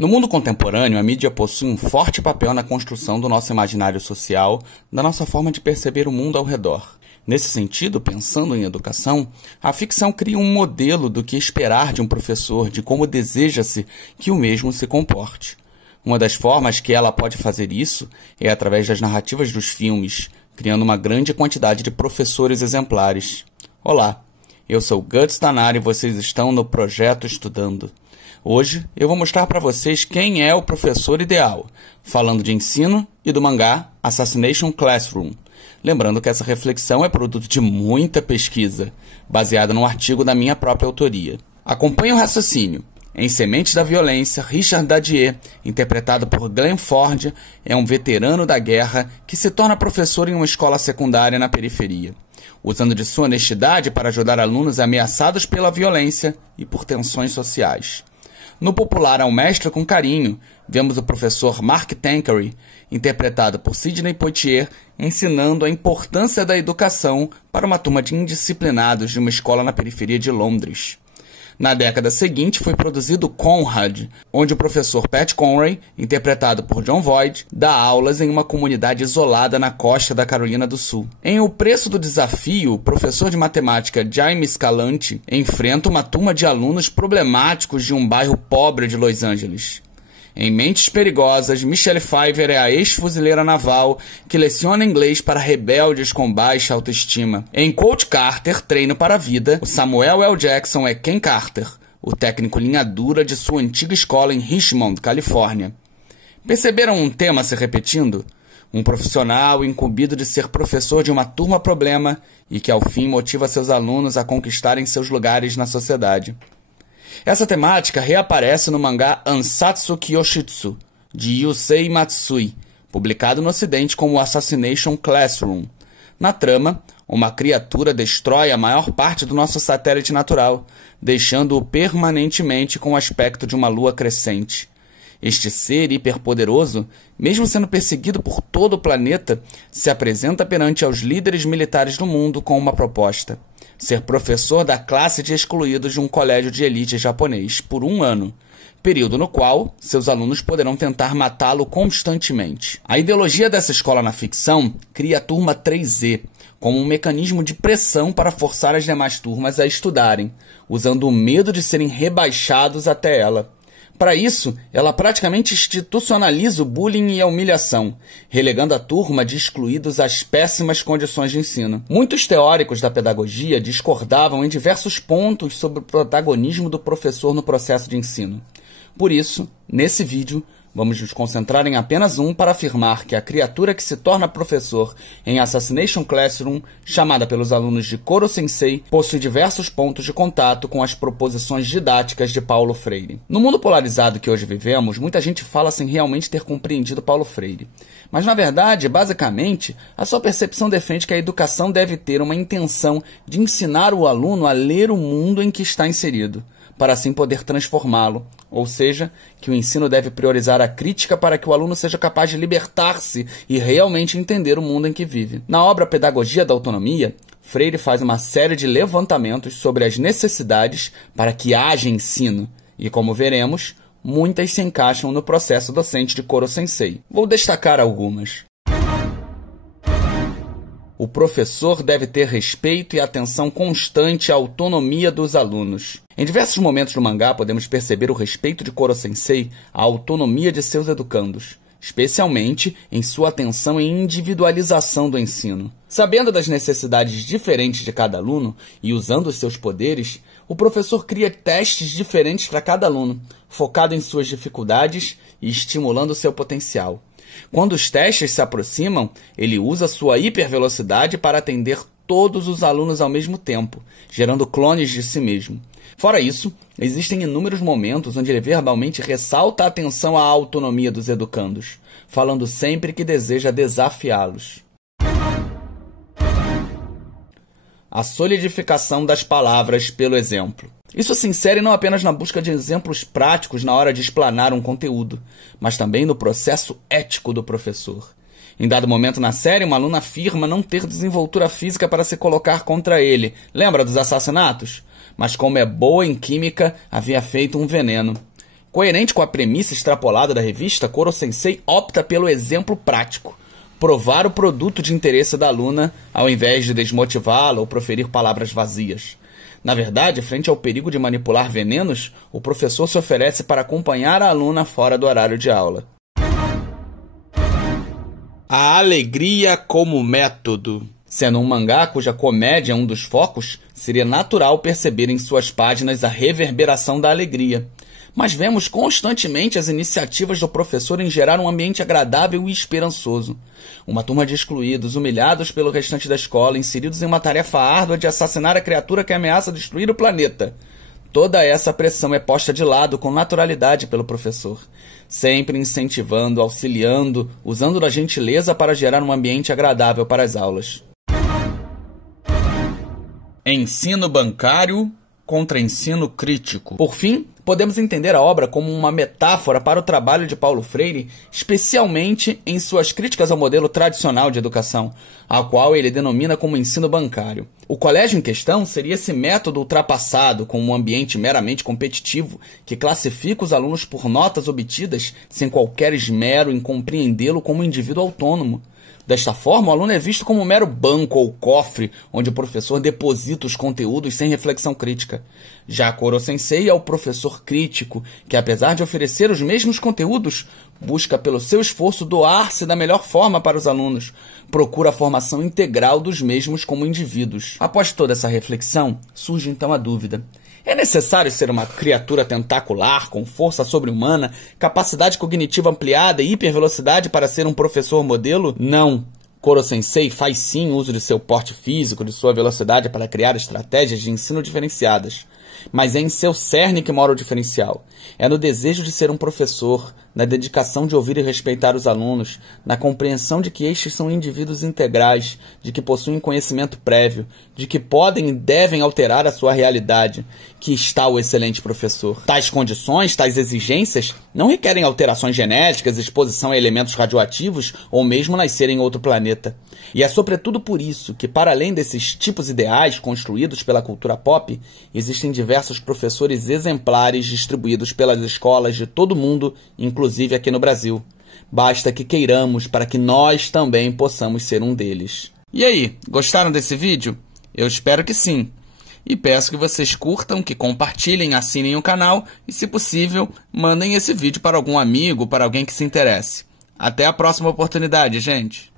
No mundo contemporâneo, a mídia possui um forte papel na construção do nosso imaginário social, da nossa forma de perceber o mundo ao redor. Nesse sentido, pensando em educação, a ficção cria um modelo do que esperar de um professor, de como deseja-se que o mesmo se comporte. Uma das formas que ela pode fazer isso é através das narrativas dos filmes, criando uma grande quantidade de professores exemplares. Olá, eu sou Guts Tanari e vocês estão no Projeto Estudando. Hoje eu vou mostrar para vocês quem é o professor ideal, falando de ensino e do mangá Assassination Classroom. Lembrando que essa reflexão é produto de muita pesquisa, baseada num artigo da minha própria autoria. Acompanhe o raciocínio. Em Sementes da Violência, Richard Dadier, interpretado por Glenn Ford, é um veterano da guerra que se torna professor em uma escola secundária na periferia, usando de sua honestidade para ajudar alunos ameaçados pela violência e por tensões sociais. No popular Ao Mestre com Carinho, vemos o professor Mark Tankery, interpretado por Sidney Poitier, ensinando a importância da educação para uma turma de indisciplinados de uma escola na periferia de Londres. Na década seguinte foi produzido Conrad, onde o professor Pat Conroy, interpretado por Jon Voight, dá aulas em uma comunidade isolada na costa da Carolina do Sul. Em O Preço do Desafio, o professor de matemática Jaime Escalante enfrenta uma turma de alunos problemáticos de um bairro pobre de Los Angeles. Em Mentes Perigosas, Michelle Pfeiffer é a ex-fuzileira naval que leciona inglês para rebeldes com baixa autoestima. Em Coach Carter, Treino para a Vida, o Samuel L. Jackson é Ken Carter, o técnico linha dura de sua antiga escola em Richmond, Califórnia. Perceberam um tema se repetindo? Um profissional incumbido de ser professor de uma turma problema e que ao fim motiva seus alunos a conquistarem seus lugares na sociedade. Essa temática reaparece no mangá Ansatsu Kyoshitsu, de Yusei Matsui, publicado no ocidente como Assassination Classroom. Na trama, uma criatura destrói a maior parte do nosso satélite natural, deixando-o permanentemente com o aspecto de uma lua crescente. Este ser hiperpoderoso, mesmo sendo perseguido por todo o planeta, se apresenta perante aos líderes militares do mundo com uma proposta: ser professor da classe de excluídos de um colégio de elite japonês por 1 ano, período no qual seus alunos poderão tentar matá-lo constantemente. A ideologia dessa escola na ficção cria a turma 3Z como um mecanismo de pressão para forçar as demais turmas a estudarem, usando o medo de serem rebaixados até ela. Para isso, ela praticamente institucionaliza o bullying e a humilhação, relegando a turma de excluídos às péssimas condições de ensino. Muitos teóricos da pedagogia discordavam em diversos pontos sobre o protagonismo do professor no processo de ensino. Por isso, nesse vídeo, vamos nos concentrar em apenas um para afirmar que a criatura que se torna professor em Assassination Classroom, chamada pelos alunos de Koro Sensei, possui diversos pontos de contato com as proposições didáticas de Paulo Freire. No mundo polarizado que hoje vivemos, muita gente fala sem realmente ter compreendido Paulo Freire. Mas, na verdade, basicamente, a sua percepção defende que a educação deve ter uma intenção de ensinar o aluno a ler o mundo em que está inserido, para assim poder transformá-lo, ou seja, que o ensino deve priorizar a crítica para que o aluno seja capaz de libertar-se e realmente entender o mundo em que vive. Na obra Pedagogia da Autonomia, Freire faz uma série de levantamentos sobre as necessidades para que haja ensino, e como veremos, muitas se encaixam no processo docente de Koro Sensei. Vou destacar algumas. O professor deve ter respeito e atenção constante à autonomia dos alunos. Em diversos momentos do mangá podemos perceber o respeito de Koro Sensei à autonomia de seus educandos, especialmente em sua atenção e individualização do ensino. Sabendo das necessidades diferentes de cada aluno e usando os seus poderes, o professor cria testes diferentes para cada aluno, focado em suas dificuldades e estimulando seu potencial. Quando os testes se aproximam, ele usa sua hipervelocidade para atender todos os alunos ao mesmo tempo, gerando clones de si mesmo. Fora isso, existem inúmeros momentos onde ele verbalmente ressalta a atenção à autonomia dos educandos, falando sempre que deseja desafiá-los. A solidificação das palavras pelo exemplo. Isso se insere não apenas na busca de exemplos práticos na hora de explanar um conteúdo, mas também no processo ético do professor. Em dado momento na série, uma aluna afirma não ter desenvoltura física para se colocar contra ele. Lembra dos assassinatos? Mas como é boa em química, havia feito um veneno. Coerente com a premissa extrapolada da revista, Koro Sensei opta pelo exemplo prático. Provar o produto de interesse da aluna, ao invés de desmotivá-la ou proferir palavras vazias. Na verdade, frente ao perigo de manipular venenos, o professor se oferece para acompanhar a aluna fora do horário de aula. A alegria como método. Sendo um mangá cuja comédia é um dos focos, seria natural perceber em suas páginas a reverberação da alegria. Mas vemos constantemente as iniciativas do professor em gerar um ambiente agradável e esperançoso. Uma turma de excluídos, humilhados pelo restante da escola, inseridos em uma tarefa árdua de assassinar a criatura que ameaça destruir o planeta. Toda essa pressão é posta de lado com naturalidade pelo professor, sempre incentivando, auxiliando, usando da gentileza para gerar um ambiente agradável para as aulas. Ensino bancário contra ensino crítico. Por fim, podemos entender a obra como uma metáfora para o trabalho de Paulo Freire, especialmente em suas críticas ao modelo tradicional de educação, ao qual ele denomina como ensino bancário. O colégio em questão seria esse método ultrapassado, com um ambiente meramente competitivo, que classifica os alunos por notas obtidas sem qualquer esmero em compreendê-lo como um indivíduo autônomo. Desta forma, o aluno é visto como um mero banco ou cofre, onde o professor deposita os conteúdos sem reflexão crítica. Já Koro Sensei é o professor crítico, que apesar de oferecer os mesmos conteúdos, busca pelo seu esforço doar-se da melhor forma para os alunos, procura a formação integral dos mesmos como indivíduos. Após toda essa reflexão, surge então a dúvida. É necessário ser uma criatura tentacular, com força sobre-humana, capacidade cognitiva ampliada e hipervelocidade para ser um professor modelo? Não. Koro Sensei faz sim uso de seu porte físico, de sua velocidade para criar estratégias de ensino diferenciadas. Mas é em seu cerne que mora o diferencial. É no desejo de ser um professor, na dedicação de ouvir e respeitar os alunos, na compreensão de que estes são indivíduos integrais, de que possuem conhecimento prévio, de que podem e devem alterar a sua realidade, que está o excelente professor. Tais condições, tais exigências, não requerem alterações genéticas, exposição a elementos radioativos ou mesmo nascer em outro planeta. E é sobretudo por isso que, para além desses tipos ideais construídos pela cultura pop, existem diversos professores exemplares distribuídos pelas escolas de todo o mundo, inclusive aqui no Brasil. Basta que queiramos para que nós também possamos ser um deles. E aí, gostaram desse vídeo? Eu espero que sim. E peço que vocês curtam, que compartilhem, assinem o canal e, se possível, mandem esse vídeo para algum amigo, para alguém que se interesse. Até a próxima oportunidade, gente!